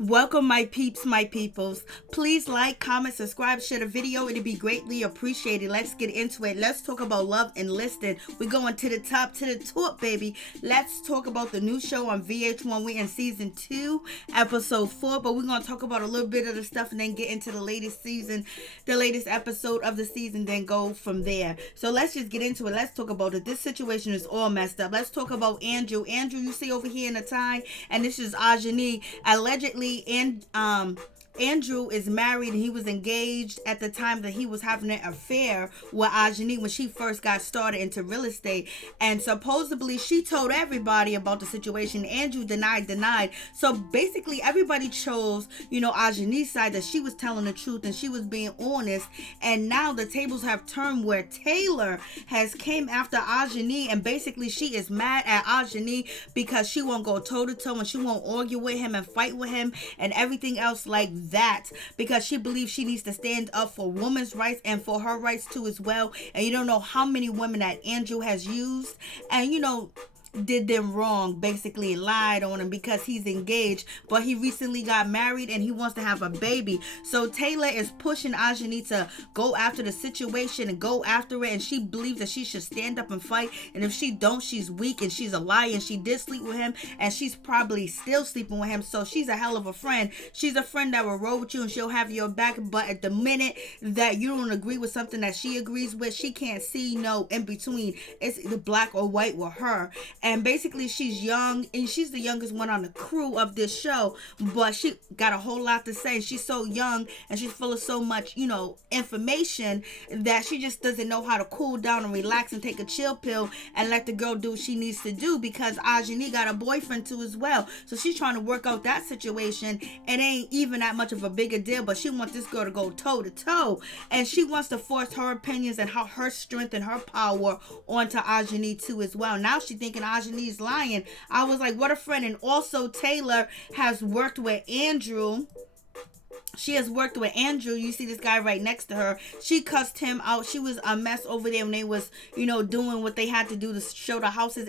Welcome, my peeps, my peoples. Please like, comment, subscribe, share the video. It'd be greatly appreciated. Let's get into it. Let's talk about Love Enlisted. We're going to the top, baby. Let's talk about the new show on VH1. We're in season 2, episode 4, but we're going to talk about a little bit of the stuff and then get into the latest season, the latest episode of the season, then go from there. So let's just get into it. Let's talk about it. This situation is all messed up. Let's talk about Andrew. Andrew, you see over here in the tie, and this is Ajani. Allegedly, and Andrew is married and he was engaged at the time that he was having an affair with Ajani when she first got started into real estate. And supposedly she told everybody about the situation. Andrew denied. So basically everybody chose, Ajani's side, that she was telling the truth and she was being honest. And now the tables have turned where Taylor has came after Ajani, and basically she is mad at Ajani because she won't go toe to toe and she won't argue with him and fight with him and everything else like that, because she believes she needs to stand up for women's rights and for her rights too as well. And you don't know how many women that Andrew has used and did them wrong, basically lied on him because he's engaged, but he recently got married and he wants to have a baby. So Taylor is pushing Ajani to go after the situation and go after it, and she believes that she should stand up and fight, and if she don't, she's weak and she's a liar, and she did sleep with him and she's probably still sleeping with him. So she's a hell of a friend. She's a friend that will roll with you and she'll have your back, but at the minute that you don't agree with something that she agrees with, she can't see no in between. It's either black or white with her. And basically she's young and she's the youngest one on the crew of this show, but she got a whole lot to say. She's so young and she's full of so much, information that she just doesn't know how to cool down and relax and take a chill pill and let the girl do what she needs to do, because Ajani got a boyfriend too as well. So she's trying to work out that situation. It ain't even that much of a bigger deal, but she wants this girl to go toe to toe, and she wants to force her opinions and her strength and her power onto Ajani too as well. Now she's thinking Ajani's lying. I was like, what a friend. And also Taylor has worked with Andrew. She has worked with Andrew. You see this guy right next to her. She cussed him out. She was a mess over there when they was, doing what they had to do to show the houses.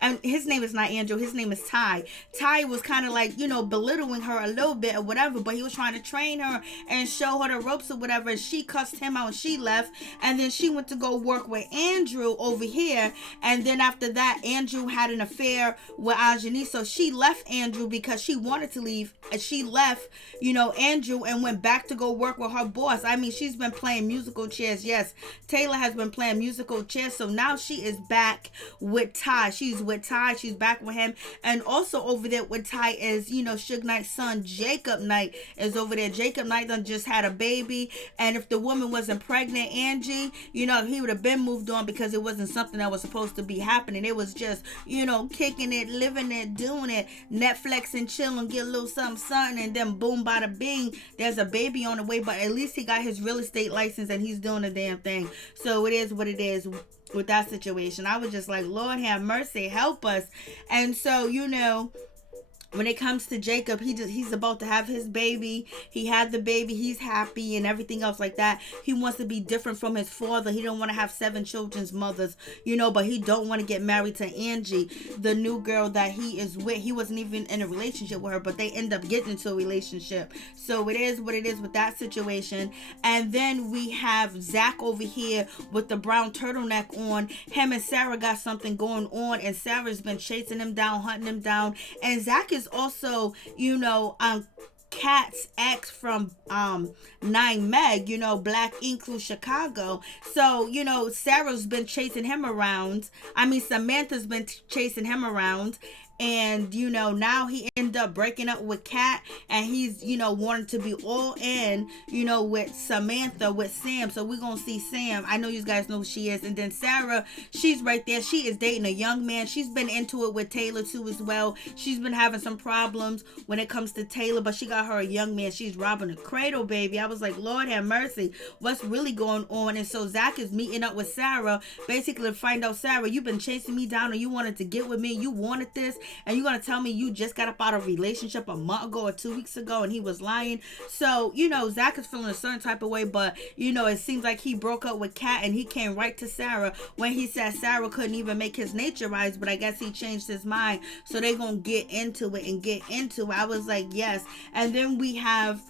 And his name is not Andrew. His name is Ty. Ty was kind of like, belittling her a little bit or whatever, but he was trying to train her and show her the ropes or whatever. And she cussed him out and she left. And then she went to go work with Andrew over here. And then after that, Andrew had an affair with Ajani. So she left Andrew because she wanted to leave. And she left, Andrew, and went back to go work with her boss. I mean, she's been playing musical chairs. Yes, Taylor has been playing musical chairs. So now she is back with Ty. She's with Ty. She's back with him. And also over there with Ty is, Suge Knight's son, Jacob Knight, is over there. Jacob Knight done just had a baby. And if the woman wasn't pregnant, Angie, he would have been moved on, because it wasn't something that was supposed to be happening. It was just, kicking it, living it, doing it, Netflix and chilling, get a little something, and then boom, bada bing, there's a baby on the way. But at least he got his real estate license and he's doing the damn thing. So it is what it is with that situation. I was just like, Lord have mercy, help us. And so, when it comes to Jacob, he's about to have his baby. He had the baby. He's happy and everything else like that. He wants to be different from his father. He don't want to have 7 children's mothers, but he don't want to get married to Angie, the new girl that he is with. He wasn't even in a relationship with her, but they end up getting into a relationship. So it is what it is with that situation. And then we have Zach over here with the brown turtleneck on. Him and Sarah got something going on, and Sarah's been chasing him down, hunting him down. And Zach is also, Kat's ex from 9 Meg, Black Ink through Chicago. So, Sarah's been chasing him around. I mean, Samantha's been chasing him around. And, now he ended up breaking up with Kat, and he's, wanting to be all in, with Samantha, with Sam. So we're going to see Sam. I know you guys know who she is. And then Sarah, she's right there. She is dating a young man. She's been into it with Taylor too as well. She's been having some problems when it comes to Taylor, but she got her a young man. She's robbing a cradle, baby. I was like, Lord have mercy. What's really going on? And so Zach is meeting up with Sarah, basically to find out, Sarah, you've been chasing me down and you wanted to get with me. You wanted this. and you're gonna tell me you just got up out of a relationship a month ago or 2 weeks ago and he was lying? So, Zach is feeling a certain type of way, but, it seems like he broke up with Kat and he came right to Sarah when he said Sarah couldn't even make his nature rise, but I guess he changed his mind. So they gonna get into it. I was like, yes. And then we have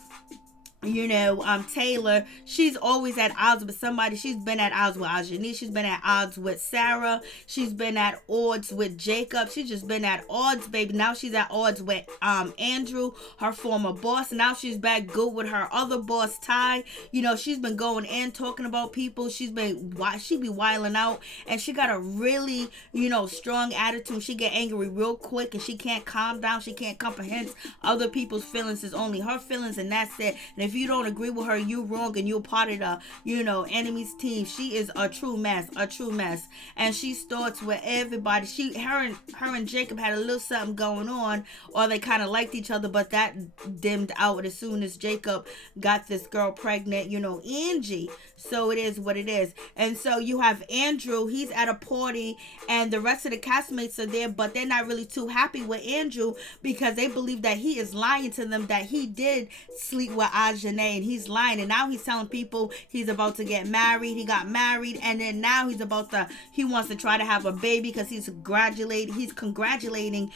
Taylor. She's always at odds with somebody. She's been at odds with Ajani. She's been at odds with Sarah. She's been at odds with Jacob. She's just been at odds, baby. Now she's at odds with Andrew, her former boss. Now she's back good with her other boss, Ty. She's been going in, talking about people. She be wilding out, and she got a really, strong attitude. She get angry real quick, and she can't calm down. She can't comprehend other people's feelings. It's only her feelings, and that's it. And if you don't agree with her, you wrong, and you're part of the, enemy's team. She is a true mess. And she starts with everybody. Her and Jacob had a little something going on, or they kind of liked each other, but that dimmed out as soon as Jacob got this girl pregnant, Angie. So it is what it is. And so you have Andrew. He's at a party, and the rest of the castmates are there, but they're not really too happy with Andrew because they believe that he is lying to them, that he did sleep with Ajani, and he's lying. And now he's telling people he's about to get married. He got married, and then now he wants to try to have a baby because he's congratulating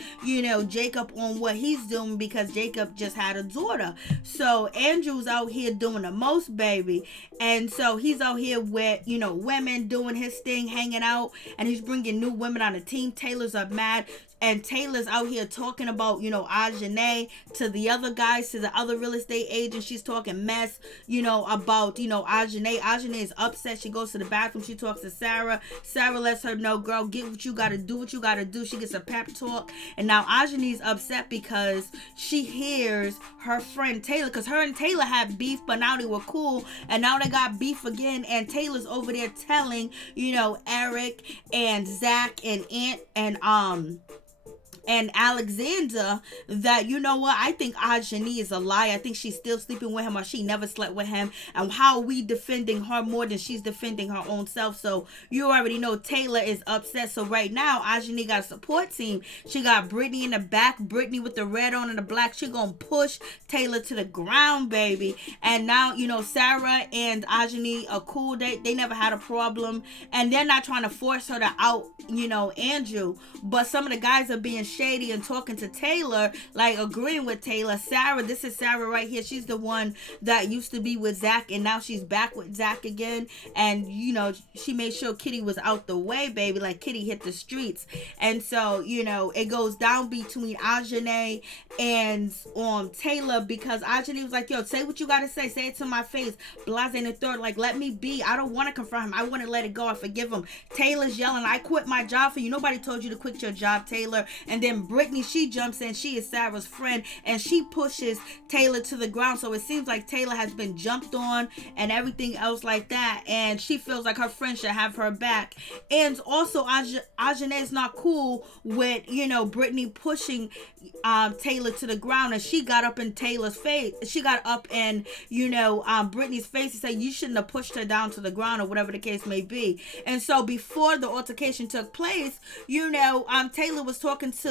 Jacob on what he's doing because Jacob just had a daughter. So Andrew's out here doing the most, baby. And so he's out here with women, doing his thing, hanging out, and he's bringing new women on the team. Taylor's up mad. And Taylor's out here talking about, Ajani to the other guys, to the other real estate agents. She's talking mess, about, Ajani. Ajani is upset. She goes to the bathroom. She talks to Sarah. Sarah lets her know, girl, get what you got to do, what you got to do. She gets a pep talk. And now Ajani's upset because she hears her friend Taylor, because her and Taylor had beef, but now they were cool. And now they got beef again. And Taylor's over there telling, Erik and Zach and Aunt and Alexander that, I think Ajani is a lie. I think she's still sleeping with him, or she never slept with him. And how are we defending her more than she's defending her own self? So you already know Taylor is upset. So right now, Ajani got a support team. She got Brittany in the back. Brittany with the red on and the black. She gonna push Taylor to the ground, baby. And now, Sarah and Ajani are cool. They never had a problem. And they're not trying to force her to out, Andrew. But some of the guys are being shady and talking to Taylor, like agreeing with Taylor. This is Sarah right here. She's the one that used to be with Zach, and now she's back with Zach again. And she made sure Kitty was out the way, baby. Like Kitty hit the streets. And so it goes down between Ajani and Taylor, because Ajani was like, yo, say what you gotta say it to my face. Blase and the third, like, let me be. I don't want to confront him. I want to let it go. I forgive him. Taylor's yelling, I quit my job for you. Nobody told you to quit your job, Taylor. And then Brittany, she jumps in. She is Sarah's friend, and she pushes Taylor to the ground. So it seems like Taylor has been jumped on and everything else like that, and she feels like her friend should have her back. And also Ajani is not cool with Brittany pushing Taylor to the ground, and she got up in Taylor's face. She got up in Brittany's face and said you shouldn't have pushed her down to the ground, or whatever the case may be. And so before the altercation took place, Taylor was talking to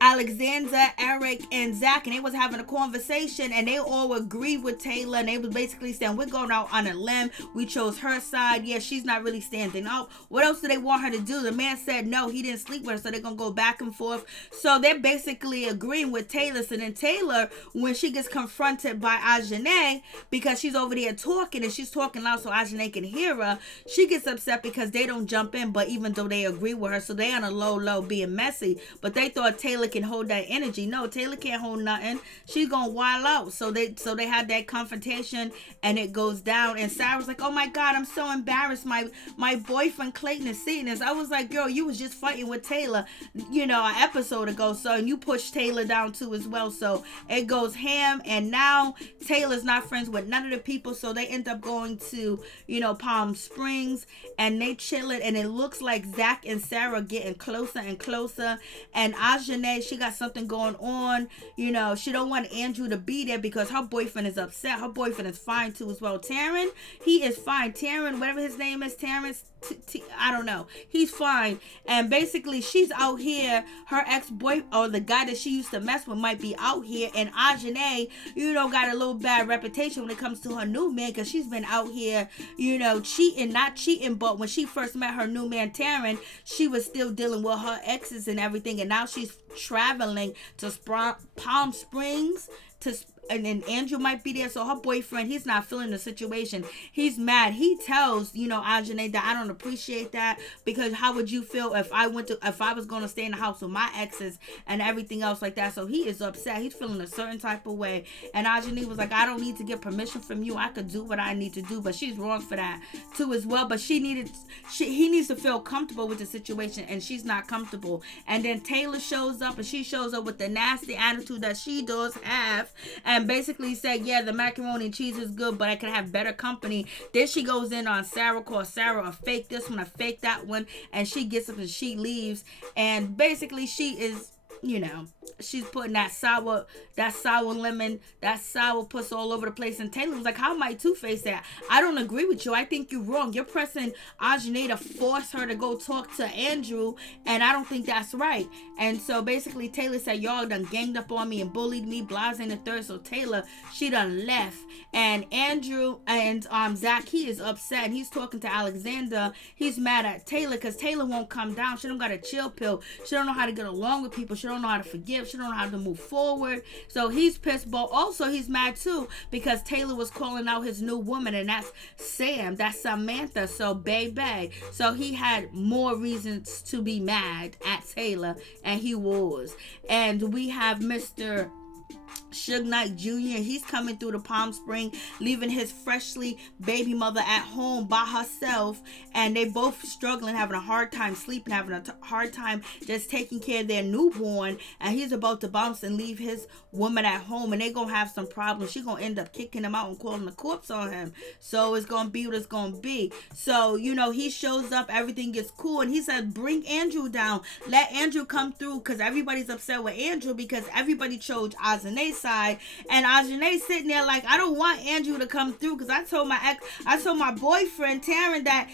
Alexander, Erik, and Zach, and they was having a conversation, and they all agreed with Taylor, and they was basically saying, we're going out on a limb. We chose her side. Yeah, she's not really standing up. What else do they want her to do? The man said no, he didn't sleep with her, so they're gonna go back and forth. So they're basically agreeing with Taylor. So then Taylor, when she gets confronted by Ajani, because she's over there talking, and she's talking loud so Ajani can hear her, she gets upset because they don't jump in, but even though they agree with her, so they on a low being messy, but they thought Taylor can hold that energy. No, Taylor can't hold nothing. She's gonna wild out. So they had that confrontation, and it goes down, and Sarah's like, oh my god, I'm so embarrassed. My boyfriend Clayton is seeing this. I was like, girl, you was just fighting with Taylor an episode ago, so, and you pushed Taylor down too as well. So it goes ham, and now Taylor's not friends with none of the people, so they end up going to Palm Springs, and they chilling, and it looks like Zach and Sarah getting closer and closer. And Ajani, she got something going on. She don't want Andrew to be there because her boyfriend is upset. Her boyfriend is fine too as well. Taryn, he is fine. Taryn, whatever his name is, I don't know. He's fine. And basically, she's out here. Her ex-boy or the guy that she used to mess with might be out here. And Ajani, got a little bad reputation when it comes to her new man, because she's been out here, cheating. Not cheating, but when she first met her new man, Taryn, she was still dealing with her exes and everything. And now she's traveling to Palm Springs and then Andrew might be there. So her boyfriend, he's not feeling the situation. He's mad. He tells, Ajani, that I don't appreciate that, because how would you feel if I was going to stay in the house with my exes and everything else like that? So he is upset. He's feeling a certain type of way. And Ajani was like, I don't need to get permission from you. I could do what I need to do. But she's wrong for that too as well. But he needs to feel comfortable with the situation, and she's not comfortable. And then Taylor shows up, and she shows up with the nasty attitude that she does have, and basically said, yeah, the macaroni and cheese is good, but I could have better company. Then she goes in on Sarah, calls Sarah a fake this one, a fake that one, and she gets up and she leaves. And basically she is, she's putting that sour lemon, that sour puss all over the place. And Taylor was like, how am I two-face that? I don't agree with you. I think you're wrong. You're pressing Ajani to force her to go talk to Andrew, and I don't think that's right. And so basically Taylor said, y'all done ganged up on me and bullied me, blase and the third. So Taylor, she done left. And Andrew and Zach, he is upset, and he's talking to Alexander. He's mad at Taylor because Taylor won't come down. She don't got a chill pill. She don't know how to get along with people. She don't know how to forgive. She don't know how to move forward. So he's pissed, but also he's mad too because Taylor was calling out his new woman, and that's Sam. That's Samantha. So baby. So he had more reasons to be mad at Taylor, and he was. And we have Mr. Suge Knight Jr. He's coming through the Palm Spring, leaving his freshly baby mother at home by herself, and they both struggling, having a hard time sleeping, having a hard time just taking care of their newborn. And he's about to bounce and leave his woman at home, and they gonna have some problems. She gonna end up kicking him out and calling the cops on him. So it's gonna be what it's gonna be. So he shows up, everything gets cool, and he said, bring Andrew down, let Andrew come through, because everybody's upset with Andrew because everybody chose Ajani's side, and Ajani sitting there like, I don't want Andrew to come through, because I told my boyfriend Taryn that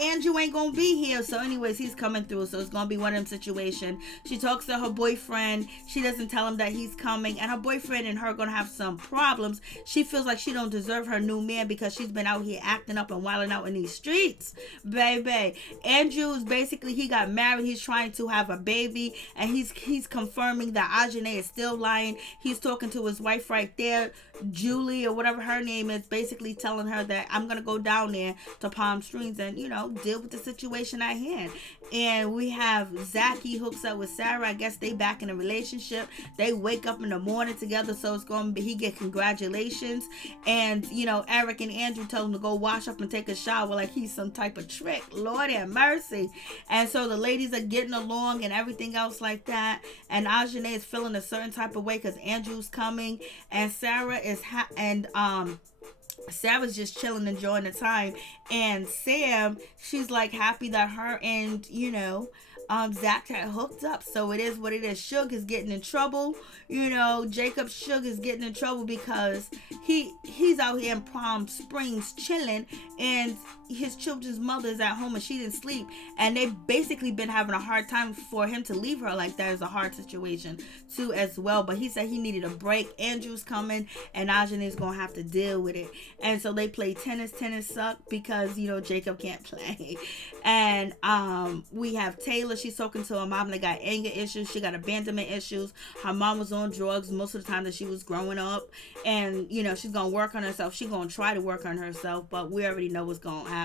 Andrew ain't gonna be here. So anyways, he's coming through, so it's gonna be one of them situations. She talks to her boyfriend. She doesn't tell him that he's coming, and her boyfriend and her are gonna have some problems. She feels like she don't deserve her new man because she's been out here acting up and wilding out in these streets, baby. Andrew's basically, he got married. He's trying to have a baby, and he's confirming that Ajani is still lying. He's talking to his wife right there, Julie or whatever her name is, basically telling her that I'm gonna go down there to Palm Springs and deal with the situation at hand. And we have Zach. He hooks up with Sarah. I guess they back in a relationship. They wake up in the morning together, so it's gonna be, he get congratulations. And Erik and Andrew tell him to go wash up and take a shower like he's some type of trick. Lord have mercy. And so the ladies are getting along and everything else like that. And Ajani is feeling a certain type of way because Andrew's coming, and Sarah is Sarah's just chilling, enjoying the time. And Sam, she's like happy that her and Zach had hooked up. So it is what it is. Suge is getting in trouble. Jacob Suge is getting in trouble because he's out here in Palm Springs chilling, and his children's mother is at home and she didn't sleep, and they've basically been having a hard time. For him to leave her like that is a hard situation too as well. But he said he needed a break. Andrew's coming, and Ajani's gonna have to deal with it. And so they play tennis. Tennis sucked because Jacob can't play. And we have Taylor. She's talking to her mom that got anger issues. She got abandonment issues. Her mom was on drugs most of the time that she was growing up, and she's gonna work on herself. She's gonna try to work on herself, but we already know what's gonna happen.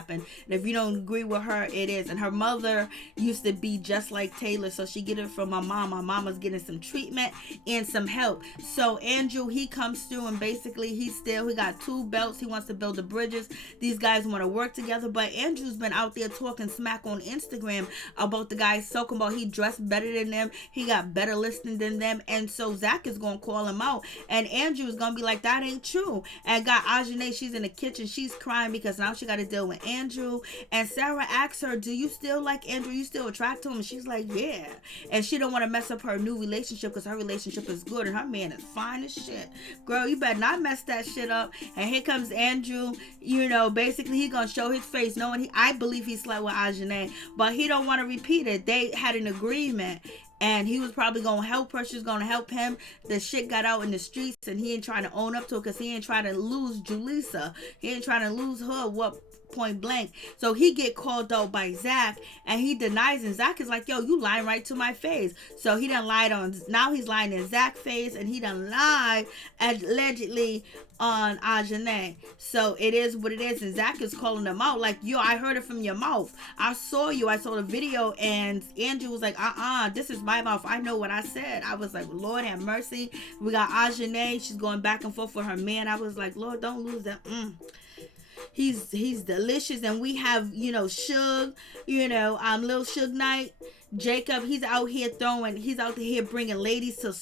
And if you don't agree with her, it is. And her mother used to be just like Taylor, so she get it from my mom. My mama's getting some treatment and some help. So Andrew, he comes through, and basically he got 2 belts. He wants to build the bridges. These guys want to work together, but Andrew's been out there talking talking smack on Instagram about the guys talking about he dressed better than them, he got better listing than them, and so Zach is gonna call him out, and Andrew is gonna be like, that ain't true. And got Ajani, she's in the kitchen, she's crying because now she got to deal with Andrew. And Sarah asks her, do you still like Andrew? You still attracted to him? And she's like, yeah. And she don't want to mess up her new relationship because her relationship is good and her man is fine as shit. Girl, you better not mess that shit up. And here comes Andrew, basically he gonna show his face knowing I believe he slept with Ajani, but he don't want to repeat it. They had an agreement. And he was probably going to help her. She's going to help him. The shit got out in the streets and he ain't trying to own up to it because he ain't trying to lose Julissa. He ain't trying to lose her point blank. So he get called out by Zach and he denies, and Zach is like, yo, you lying right to my face. So he done lied now he's lying in Zach's face, and he done lied allegedly on Ajani. So it is what it is, and Zach is calling him out like, yo, I heard it from your mouth. I saw the video, and Andrew was like, this is my mouth. I know what I said. I was like, Lord have mercy. We got Ajani. She's going back and forth with her man. I was like, Lord, don't lose that. He's delicious. And we have, Suge, Lil Suge Knight. Jacob, he's out here bringing ladies to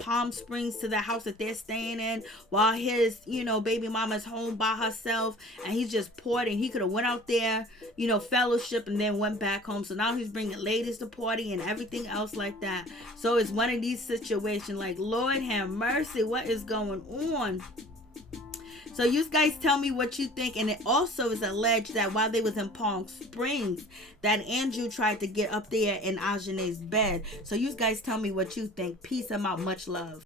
Palm Springs, to the house that they're staying in, while his, baby mama's home by herself, and he's just porting. He could have went out there, fellowship, and then went back home. So now he's bringing ladies to party and everything else like that. So it's one of these situations like, Lord have mercy, what is going on? So you guys tell me what you think. And it also is alleged that while they was in Palm Springs, that Andrew tried to get up there in Ajani's bed. So you guys tell me what you think. Peace. I'm out. Much love.